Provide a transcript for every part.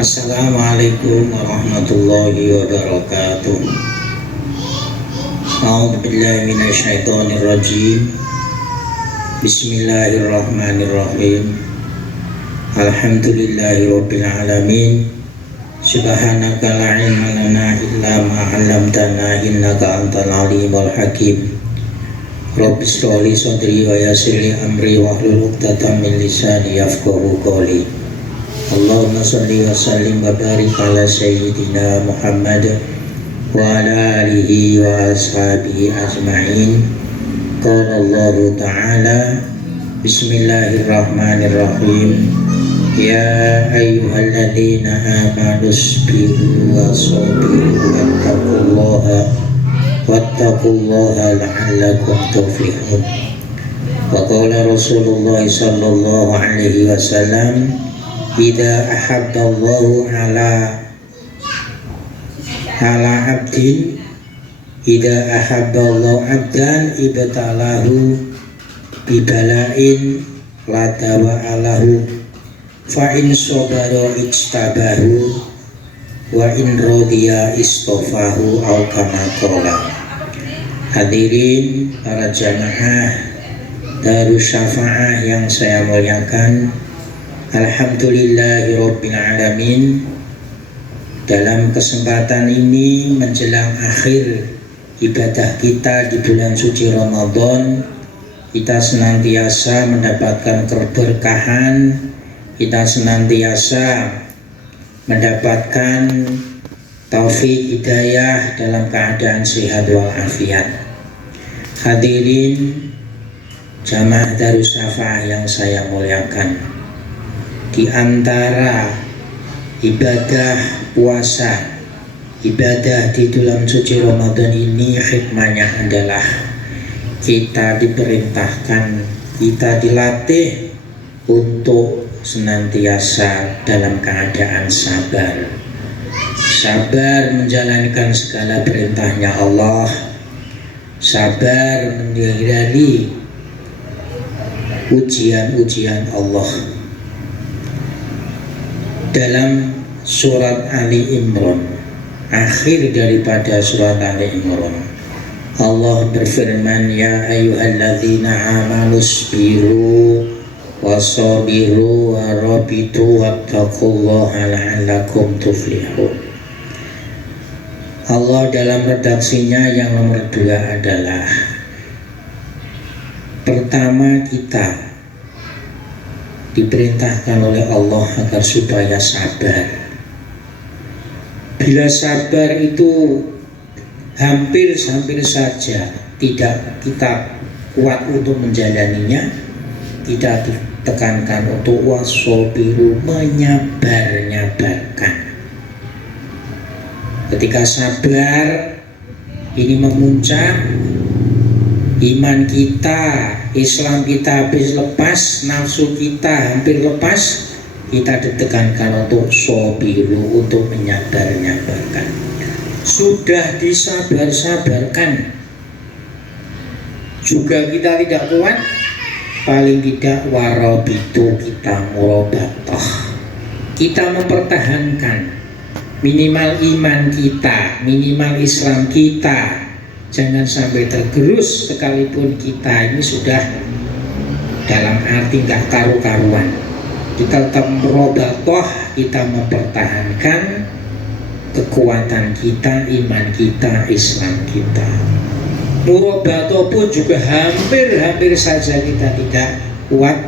Assalamualaikum warahmatullahi wabarakatuh. A'udzubillahi minasyaitonirrajim. Bismillahirrahmanirrahim. Alhamdulillahirabbil alamin. Subhanaka la ilma lana illa ma 'allamtana innaka antal alimul hakim. Rabbi shrah li sadri wa yassir li amri wahlul 'uqdatam min lisani yafqahu qawli. Allahumma sholli wa sallim wa barik ala sayyidina Muhammad wa ala alihi wa ashabihi ajma'in. Qala Allah Ta'ala, Bismillahirrahmanirrahim. Ya ayyuhalladzina amanu sabiru wa sabiru wattaqullaha la'allakum tuflihun. Wa qala Rasulullah sallallahu alaihi wasallam, Idza ahabballahu ala abdin, idza ahabballahu abdan ibtalahu bibala'in la dawa'alahu fa in sabara ijtabahu wa in radiya istofahu au kama qala. Hadirin para jamaah Darus Syafaah yang saya muliakan, Alhamdulillahirabbil alamin. Dalam kesempatan ini menjelang akhir ibadah kita di bulan suci Ramadan, kita senantiasa mendapatkan keberkahan, kita senantiasa mendapatkan taufik hidayah dalam keadaan sehat walafiat. Hadirin jamaah Darus Syafaah yang saya muliakan, di antara ibadah puasa, ibadah di bulan suci Ramadan ini, hikmahnya adalah kita diperintahkan, kita dilatih untuk senantiasa dalam keadaan sabar. Sabar menjalankan segala perintahnya Allah, sabar menghindari ujian-ujian Allah. Dalam surat Ali Imran, akhir daripada surat Ali Imran, Allah berfirman, Ya ayyuhalladzina amanu sabiru wasabiru warabitu wattaqullaha la'allakum tuflihun. Allah dalam redaksinya yang nomor 2 adalah, pertama, kita diperintahkan oleh Allah agar supaya sabar. Bila sabar itu hampir saja tidak kita kuat untuk menjalaninya, kita ditekankan untuk wasobiru, menyabar-nyabarkan. Ketika sabar ini memuncak, iman kita, Islam kita habis lepas, nafsu kita hampir lepas, kita ditekankan untuk sobiru, untuk menyabar-nyabarkan. Sudah disabar-sabarkan juga kita tidak kuat, paling tidak warabitu, kita murabatoh, kita mempertahankan minimal iman kita, minimal Islam kita. Jangan sampai tergerus, sekalipun kita ini sudah dalam arti gak karu-karuan. Kita tetap merobatoh, kita mempertahankan kekuatan kita, iman kita, Islam kita. Merobatoh pun juga hampir saja kita tidak kuat.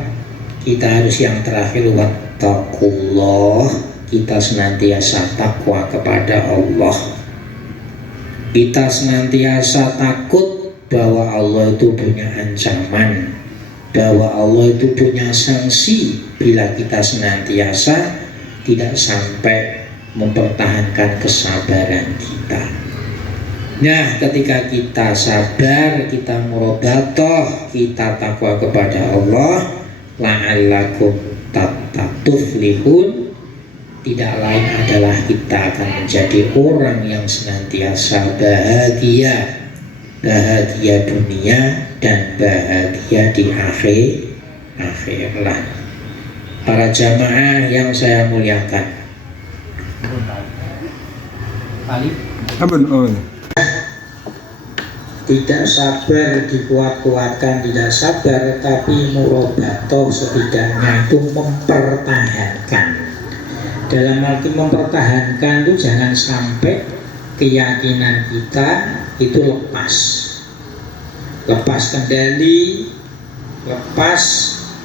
Kita harus yang terakhir, wattaqullah, kita senantiasa takwa kepada Allah. Kita senantiasa takut bahwa Allah itu punya ancaman, bahwa Allah itu punya sanksi bila kita senantiasa tidak sampai mempertahankan kesabaran kita. Nah, ketika kita sabar, kita murabatoh, kita takwa kepada Allah, la'allakum tuflihun, tidak lain adalah kita akan menjadi orang yang senantiasa bahagia dunia dan bahagia di akhirat. Para jamaah yang saya muliakan, Tidak sabar dikuat-kuatkan, tidak sabar, tapi murabatoh setidaknya itu mempertahankan. Dalam arti mempertahankan itu jangan sampai keyakinan kita itu lepas kendali, lepas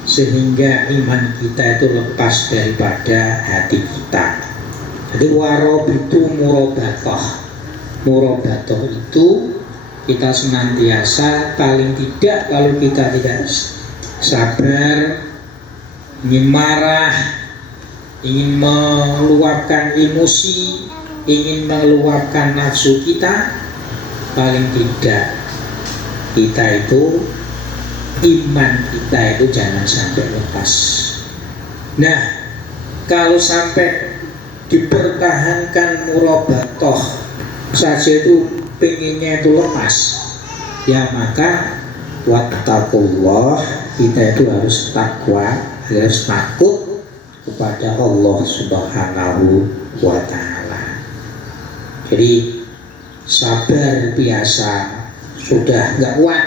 sehingga iman kita itu lepas daripada hati kita. Jadi warobitu murabatoh itu kita senantiasa, paling tidak kalau kita tidak sabar, ingin marah, ingin meluapkan emosi, ingin meluapkan nafsu kita, paling tidak kita itu, iman kita itu jangan sampai lepas. Nah, kalau sampai dipertahankan murabatoh saja itu pengennya itu lepas, ya maka wattaqullah, kita itu harus takwa, harus takut kepada Allah Subhanahu wa ta'ala. Jadi sabar biasa sudah nggak kuat,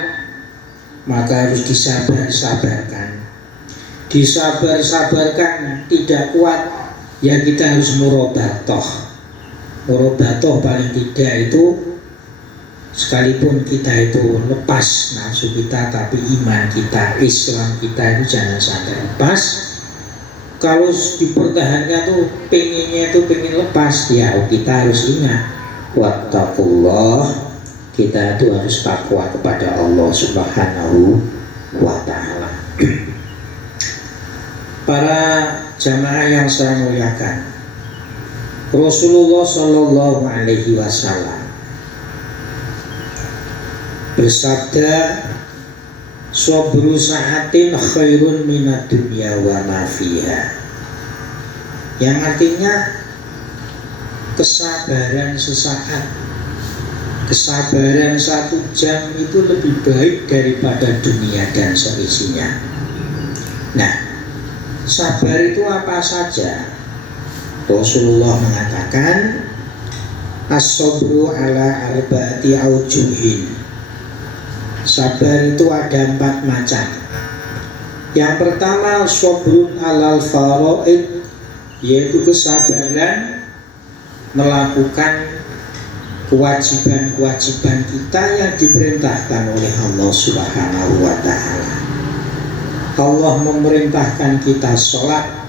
maka harus disabar-sabarkan. Disabar-sabarkan tidak kuat, ya kita harus murabatoh. Murabatoh paling tidak itu, sekalipun kita itu lepas nafsu kita, tapi iman kita, Islam kita itu jangan sampai lepas. Kalau dipertahankan tuh pengennya itu pengen lepas, ya kita harus ingat wattaqullah, kita itu harus takwa kepada Allah Subhanahu wa ta'ala. Para jamaah yang saya muliakan, Rasulullah Shallallahu Alaihi Wasallam bersabda, sabru sa'atin khairun minad dunya wa ma fiha, yang artinya kesabaran sesaat, kesabaran 1 jam itu lebih baik daripada dunia dan seisinya. Nah, sabar itu apa saja? Rasulullah mengatakan, as-sabru ala arba'ati aujuhin. Sabar itu ada 4 macam. Yang pertama, sabrun alal faraid, yaitu kesabaran melakukan kewajiban-kewajiban kita yang diperintahkan oleh Allah Subhanahu wa ta'ala. Allah memerintahkan kita sholat,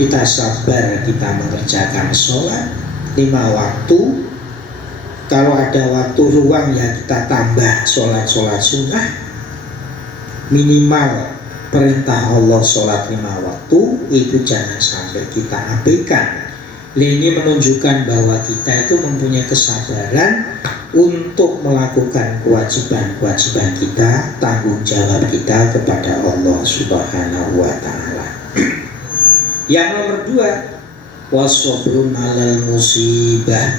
kita sabar, kita mengerjakan sholat 5 waktu. Kalau ada waktu ruang, ya kita tambah sholat-sholat sunnah. Minimal perintah Allah sholat 5 waktu itu jangan sampai kita abaikan. Ini menunjukkan bahwa kita itu mempunyai kesabaran untuk melakukan kewajiban-kewajiban kita, tanggung jawab kita kepada Allah Subhanahu wa ta'ala. Yang nomor 2, wasobrun alal musibah,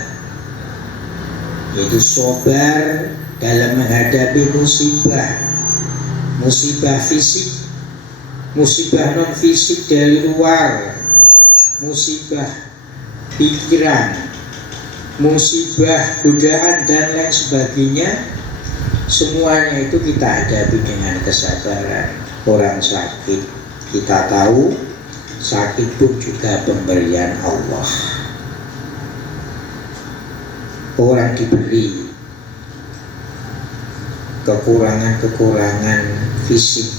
yaitu sabar dalam menghadapi musibah. Musibah fisik, musibah non fisik dari luar, musibah pikiran, musibah godaan dan lain sebagainya. Semuanya itu kita hadapi dengan kesabaran. Orang sakit, kita tahu sakit pun juga pemberian Allah. Orang diberi kekurangan-kekurangan fisik,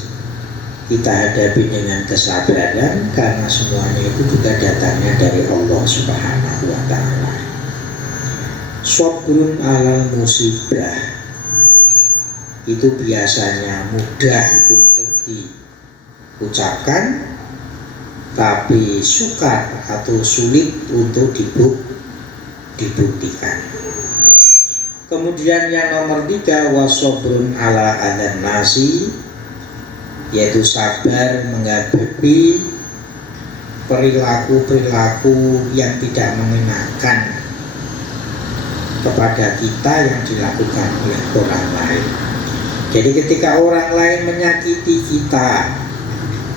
kita hadapi dengan kesabaran, karena semuanya itu juga datangnya dari Allah Subhanahu wa ta'ala. Sabrun alal musibah itu biasanya mudah untuk diucapkan, tapi sukar atau sulit untuk dibuktikan. Kemudian yang nomor 3, wasobrun ala adan nasi, yaitu sabar menghadapi perilaku-perilaku yang tidak mengenakan kepada kita yang dilakukan oleh orang lain. Jadi ketika orang lain menyakiti kita,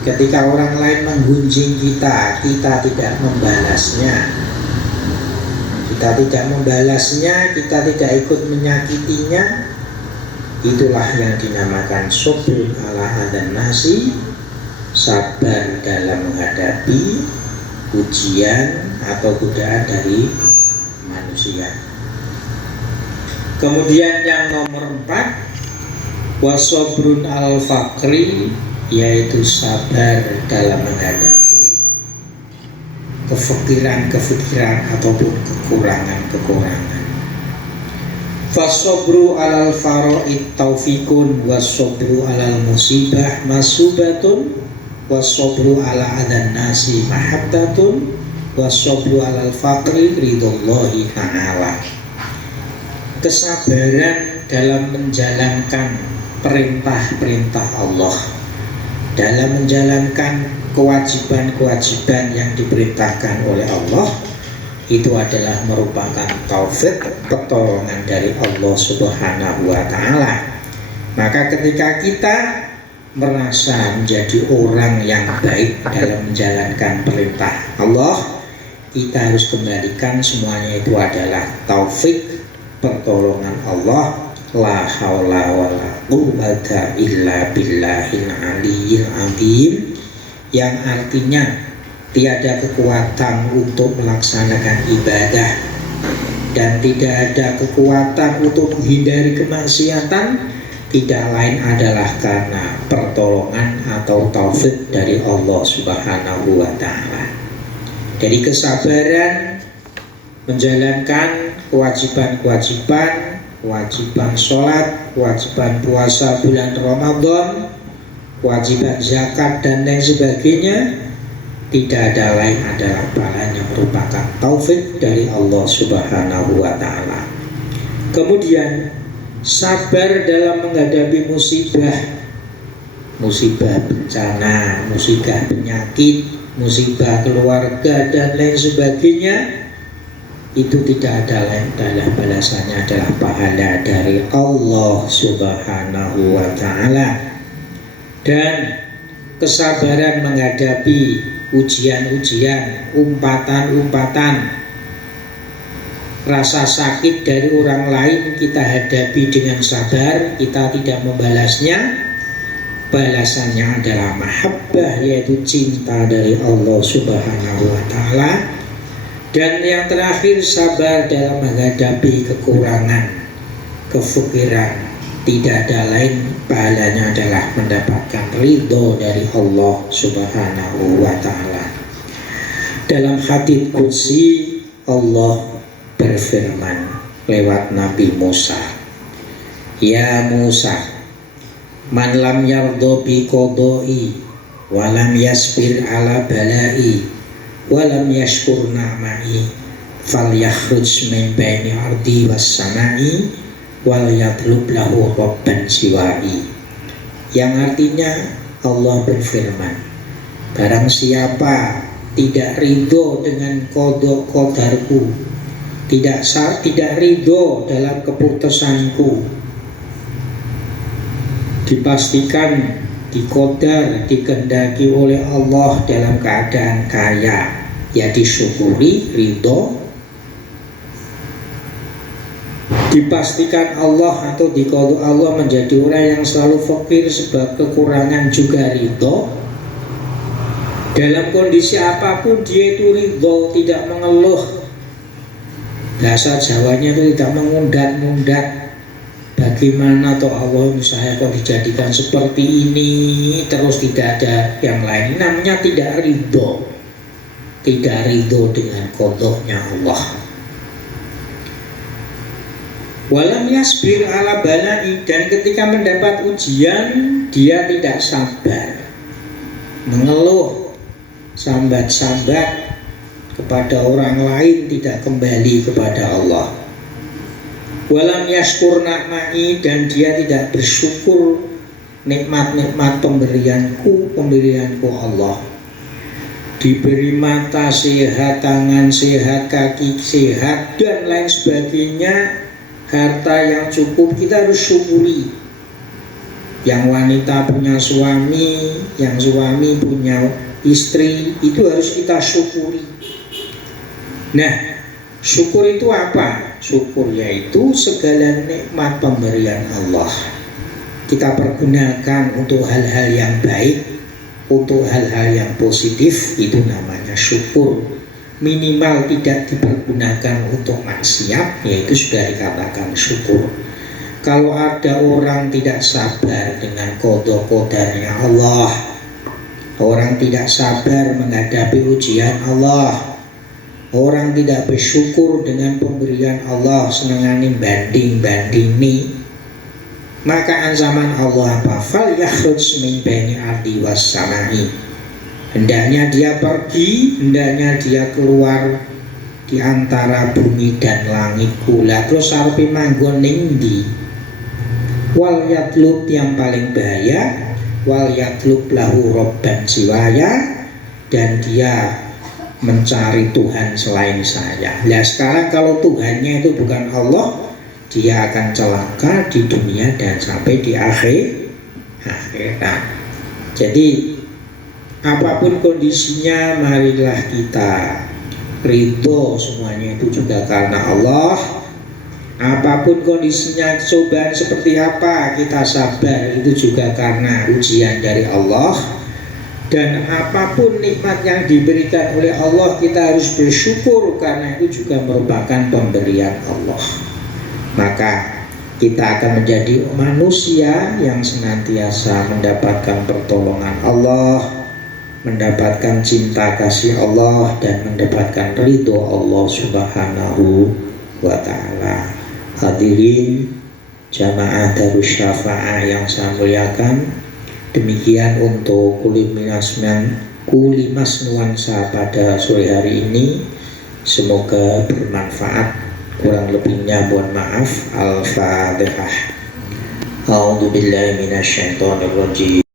ketika orang lain menggunjing kita, kita tidak membalasnya, kita tidak membalasnya, kita tidak ikut menyakitinya, itulah yang dinamakan sabrun ala adzan nasi, sabar dalam menghadapi ujian atau godaan dari manusia. Kemudian yang nomor 4, wasobrun al fakri, yaitu sabar dalam menghadapi kefikiran ataupun kekurangan. Fasobru alal faro'id taufikun, wasobru alal musibah masubatun, wasobru ala adzan nasi mahabbatun, wasobru alal fakri ridhollahi ta'ala. Kesabaran dalam menjalankan perintah-perintah Allah, dalam menjalankan kewajiban-kewajiban yang diperintahkan oleh Allah, itu adalah merupakan taufik, pertolongan dari Allah Subhanahu wa Ta'ala. Maka ketika kita merasa menjadi orang yang baik dalam menjalankan perintah Allah, kita harus kembalikan semuanya itu adalah taufik, pertolongan Allah. La haula wala quwwata illa billahil aliyyil azim, yang artinya tiada kekuatan untuk melaksanakan ibadah dan tidak ada kekuatan untuk menghindari kemaksiatan, tidak lain adalah karena pertolongan atau taufik dari Allah Subhanahu wa Ta'ala. Jadi kesabaran menjalankan kewajiban-kewajiban, kewajiban sholat, kewajiban puasa bulan Ramadan, kewajiban zakat dan lain sebagainya, tidak ada lain adalah pahalanya merupakan taufik dari Allah Subhanahu wa Ta'ala. Kemudian sabar dalam menghadapi musibah bencana, musibah penyakit, musibah keluarga dan lain sebagainya, itu tidak ada lain adalah balasannya adalah pahala dari Allah Subhanahu wa Ta'ala. Dan kesabaran menghadapi ujian-ujian, umpatan-umpatan, rasa sakit dari orang lain kita hadapi dengan sabar, kita tidak membalasnya, balasannya adalah mahabbah, yaitu cinta dari Allah Subhanahu wa Ta'ala. Dan yang terakhir, sabar dalam menghadapi kekurangan, kefakiran, tidak ada lain pahalanya adalah mendapatkan ridho dari Allah Subhanahu wa Ta'ala. Dalam hadits qudsi Allah berfirman lewat Nabi Musa, ya Musa, man lam yardho bi qodoi walam yasbir ala balai walam yashkur na'mai fal yakhruj min baini ardi was samai wal yatlub lahu rabban siwai. Yang artinya Allah berfirman, barang siapa tidak ridho dengan qada qadarku, tidak ridho dalam keputusanku, dipastikan diqadar, dikehendaki oleh Allah dalam keadaan kaya, ya disyukuri, ridho. Dipastikan Allah atau dikau Allah menjadi orang yang selalu fakir sebab kekurangan juga ridho. Dalam kondisi apapun dia itu ridho, tidak mengeluh. Bahasa Jawanya itu tidak mengundat-undat. Bagaimana toh Allah saya kok dijadikan seperti ini, terus tidak ada yang lain. Namanya tidak ridho, tidak ridho dengan qadahnya Allah. Walam yasbir ala balai, dan ketika mendapat ujian dia tidak sabar, mengeluh, sambat-sambat kepada orang lain, tidak kembali kepada Allah. Walam yashkur na'mai, dan dia tidak bersyukur nikmat-nikmat pemberianku Allah. Diberi mata sehat, tangan sehat, kaki sehat dan lain sebagainya, harta yang cukup, kita harus syukuri. Yang wanita punya suami, yang suami punya istri, itu harus kita syukuri. Nah, Syukur itu apa? Syukur yaitu segala nikmat pemberian Allah kita pergunakan untuk hal-hal yang baik, untuk hal-hal yang positif, itu namanya syukur. Minimal tidak dipergunakan untuk maksiat, yaitu sudah dikatakan syukur. Kalau ada orang tidak sabar dengan qada qadarnya Allah, orang tidak sabar menghadapi ujian Allah, orang tidak bersyukur dengan pemberian Allah, senengani banding nih, maka ancaman Allah apa? Fal yakhruj min baini ardi was samai. Hendaknya dia pergi, hendaknya dia keluar di antara bumi dan langit kula. Terus arepe manggon ning ndi? Wal yatlub, yang paling bahaya, wal yatlub lahu robban siwaya, dan dia mencari Tuhan selain saya. Nah sekarang kalau Tuhannya itu bukan Allah, dia akan celaka di dunia dan sampai di akhirat. Jadi apapun kondisinya, marilah kita ridho, semuanya itu juga karena Allah. Apapun kondisinya, cobaan seperti apa, kita sabar, itu juga karena ujian dari Allah. Dan apapun nikmat yang diberikan oleh Allah, kita harus bersyukur karena itu juga merupakan pemberian Allah. Maka kita akan menjadi manusia yang senantiasa mendapatkan pertolongan Allah, mendapatkan cinta kasih Allah, dan mendapatkan ridho Allah Subhanahu wa ta'ala. Hadirin jamaah Darus Syafa'ah yang saya muliakan, demikian untuk kulimas nuansa pada sore hari ini. Semoga bermanfaat. Kurang lebihnya mohon maaf. Al-Fatihah. A'udzu billahi minasyaitonir rajim.